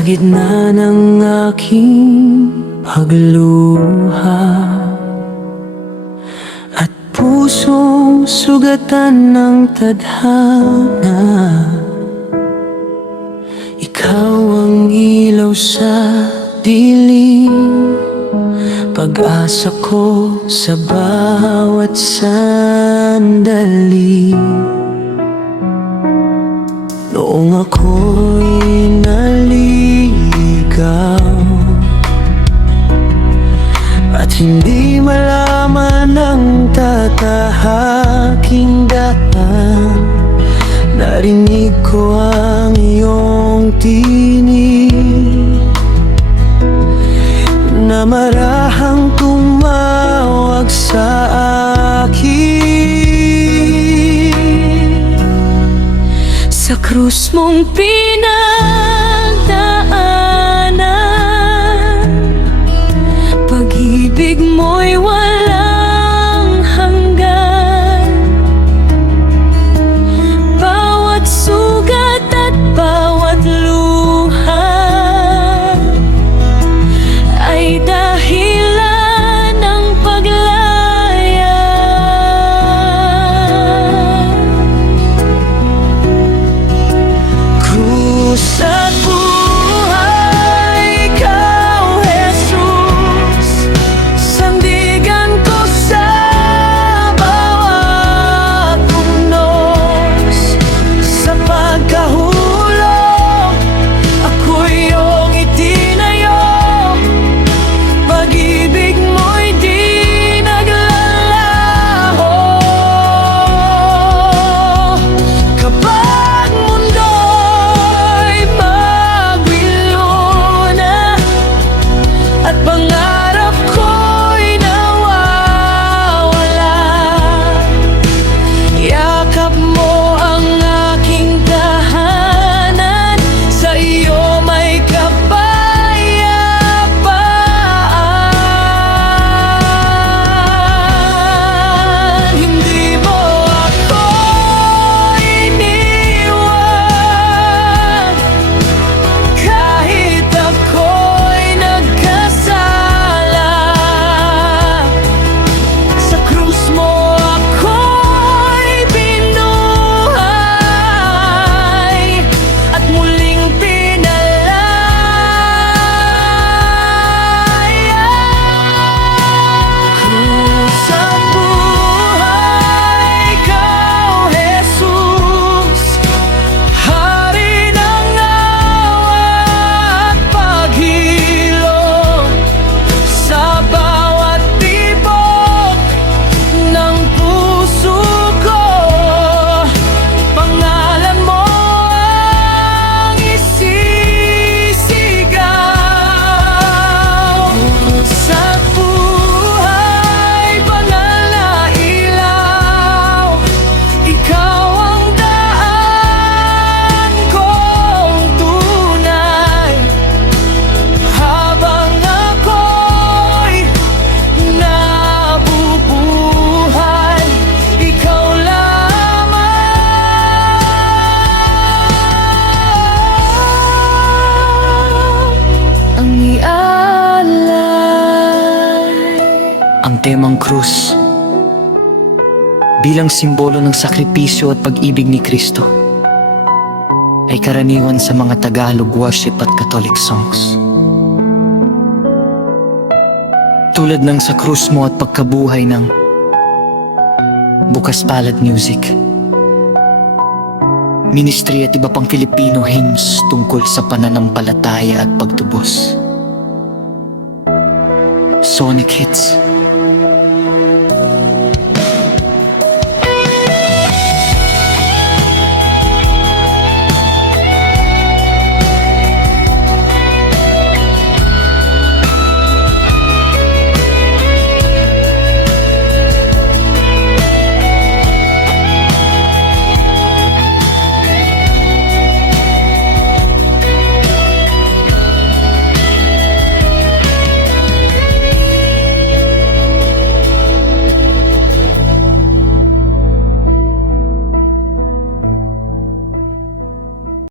Sa gitna ng aking pagluha at pusong sugatan ng tadhana, ikaw ang ilaw sa dilim, pag-asa ko sa bawat sandali. Noong ako'y naliligaw at hindi malaman ang tatahaking daan, narinig ko ang iyong tinig na marahang tumawag sa akin. Sa krus mong pinagdaanan, pag-ibig mo'y walang hanggan. Bawat sugat at bawat luha ay dahilan ng paglaya. Krus at buhay, ikaw, Jesus, sandigan ko sa bawat unos. Sa pagkahulog, ako'y iyong itinayo. Pag-ibig mo'y di naglalaho. Kapag mundo'y magwilo na at pangarap ko'y nawawala, yakap mo ang aking tahanan. Sa iyo may kapayapaan. Hindi mo ako iniwan kahit ako'y nagkasala. Sa krus mo ako'y binuhay at muling pinalaya. Krus at buhay, ikaw, Jesus, hari ng awa at paghilom. Sa bawat tibok ng puso ko, pangalan mo ang isisigaw. Sa buhay, banal na ilaw, ikaw ang daan kong tunay. Habang ako'y nabubuhay, ikaw lamang ang ialay. Ang temang krus bilang simbolo ng sakripisyo at pag-ibig ni Kristo ay karaniwan sa mga Tagalog worship at Catholic songs. Tulad ng sa krus mo at pagkabuhay ng Bukas Palad Music, ministry at iba pang Filipino hymns tungkol sa pananampalataya at pagtubos. Sonic Hits.